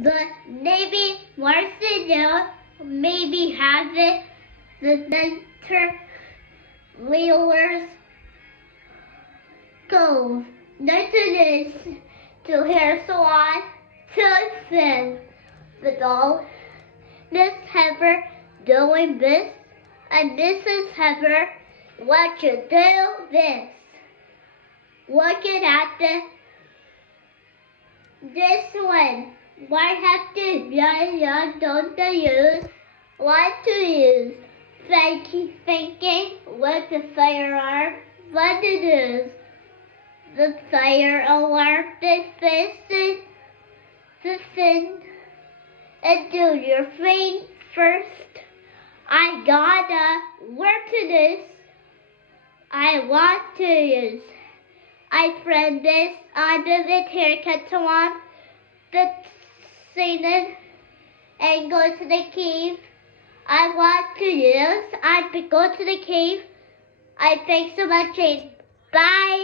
But maybe Marcelo maybe has it. The center wheelers go. Next it is to hair salon to fin. The doll, Miss Heather doing this, and Mrs. Heather, what you do this. Looking at this one. What have to don't they use? What to use? Thinking with the firearm. What it is? The fire alarm is facing the thing. And do your thing first. I gotta work to this. I want to use. I friend this under the haircut salon. The singing and go to the cave. I want to use. I go to the cave. I thanks so much. Bye.